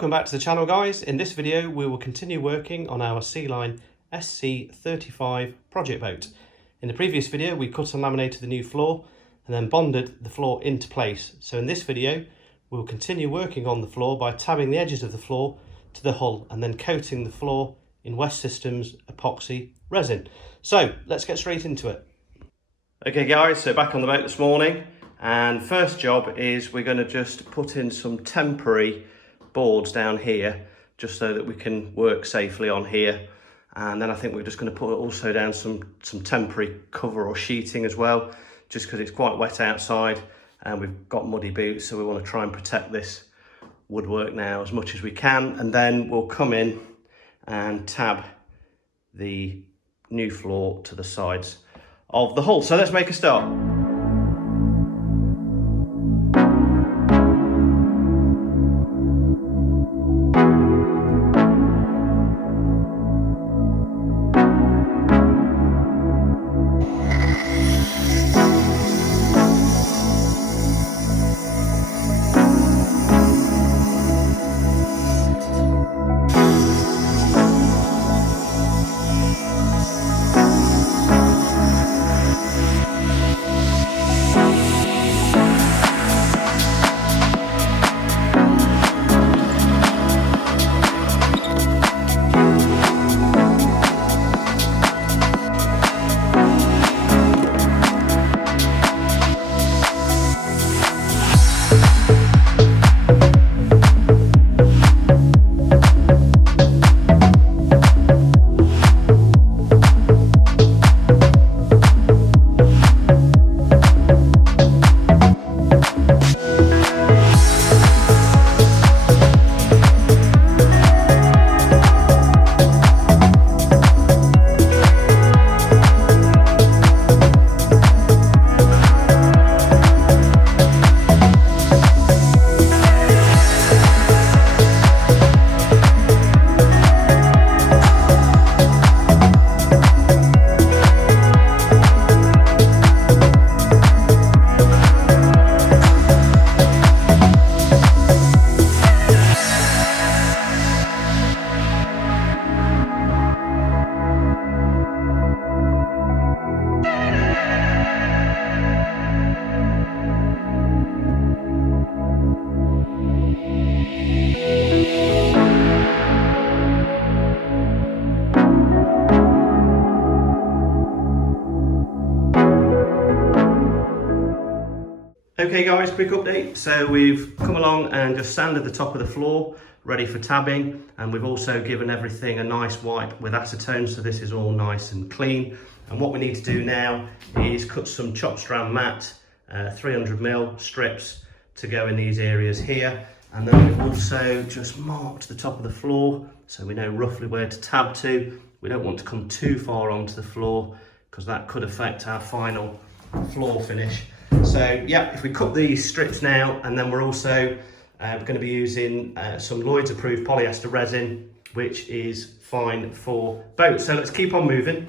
Welcome back to the channel, guys. In this video we will continue working on our Sealine SC35 project boat. In the previous video we cut and laminated the new floor and then bonded the floor into place. So in this video we'll continue working on the floor by tabbing the edges of the floor to the hull and then coating the floor in West Systems epoxy resin. So let's get straight into it. Okay guys, so back on the boat this morning, and first job is we're going to just put in some temporary boards down here just so that we can work safely on here, and then I think we're just going to put also down some temporary cover or sheeting as well, just because it's quite wet outside and we've got muddy boots, so we want to try and protect this woodwork now as much as we can, and then we'll come in and tab the new floor to the sides of the hull. So let's make a start. Okay guys, quick update. So we've come along and just sanded the top of the floor, ready for tabbing, and we've also given everything a nice wipe with acetone, so this is all nice and clean. And what we need to do now is cut some chop strand mat, 300mm strips to go in these areas here, and then we've also just marked the top of the floor so we know roughly where to tab to. We don't want to come too far onto the floor because that could affect our final floor finish. So yeah, if we cut these strips now, and then we're also going to be using some Lloyd's approved polyester resin, which is fine for boats. So let's keep on moving.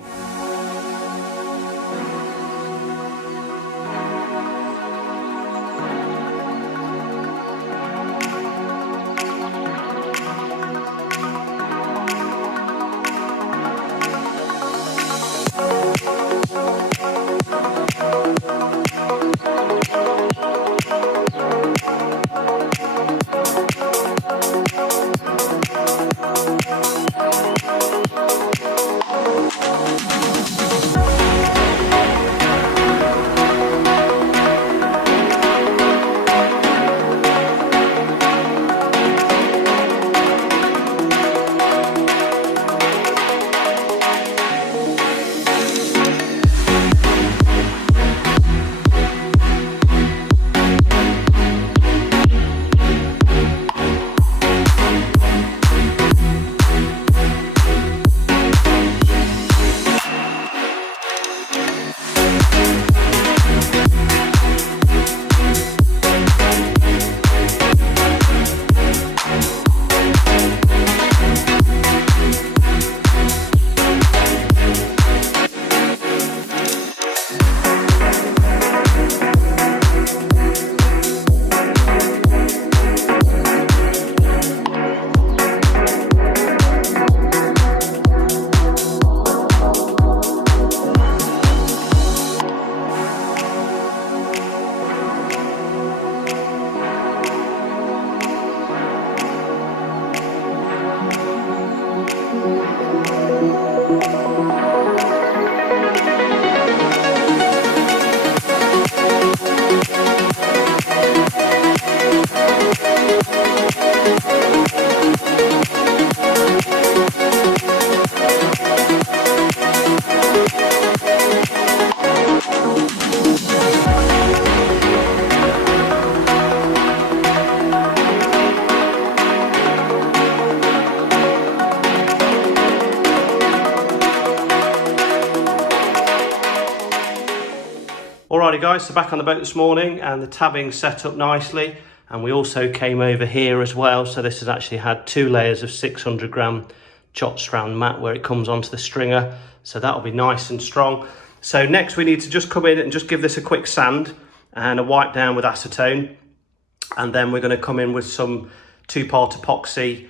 Alrighty guys, so back on the boat this morning and the tabbing's set up nicely, and we also came over here as well. So this has actually had 2 layers of 600 gram jot strand mat where it comes onto the stringer, so that'll be nice and strong. So next we need to just come in and just give this a quick sand and a wipe down with acetone, and then we're going to come in with some 2-part epoxy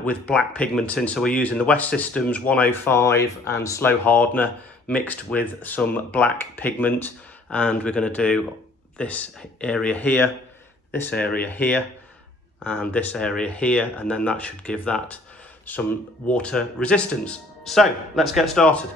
with black pigment in. So we're using the West Systems 105 and slow hardener mixed with some black pigment, and we're going to do this area here, this area here, and this area here, and then that should give that some water resistance. So let's get started.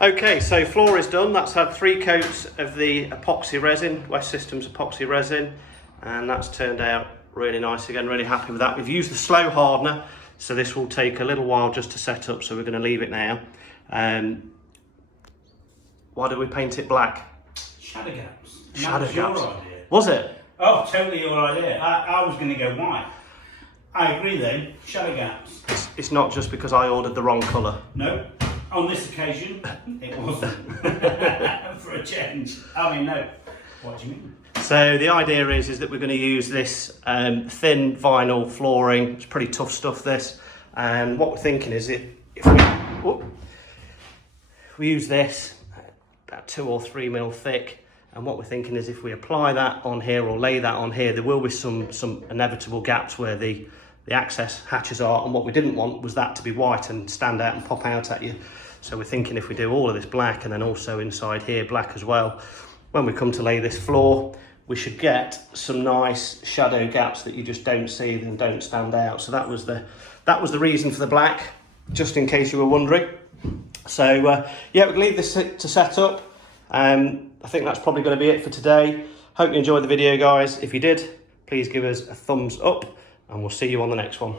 Okay, so floor is done. That's had 3 coats of the epoxy resin, West Systems epoxy resin, and that's turned out really nice. Again, really happy with that. We've used the slow hardener, so this will take a little while just to set up, so we're going to leave it now. Why did we paint it black? Shadow gaps. Shadow gaps. Your idea. Was it? Oh, totally your idea. I was going to go white. I agree though, shadow gaps. It's not just because I ordered the wrong colour. No, on this occasion, it wasn't. For a change. I mean, no. What do you mean? So the idea is that we're going to use this thin vinyl flooring. It's pretty tough stuff, this. And what we're thinking is if we use this, about 2 or 3 mil thick, and what we're thinking is if we apply that on here or lay that on here, there will be some inevitable gaps where the access hatches are, and what we didn't want was that to be white and stand out and pop out at you. So we're thinking if we do all of this black and then also inside here black as well, when we come to lay this floor, we should get some nice shadow gaps that you just don't see and don't stand out. So that was the reason for the black, just in case you were wondering. So yeah, we'll leave this to set up. I think that's probably going to be it for today. Hope you enjoyed the video, guys. If you did, please give us a thumbs up and we'll see you on the next one.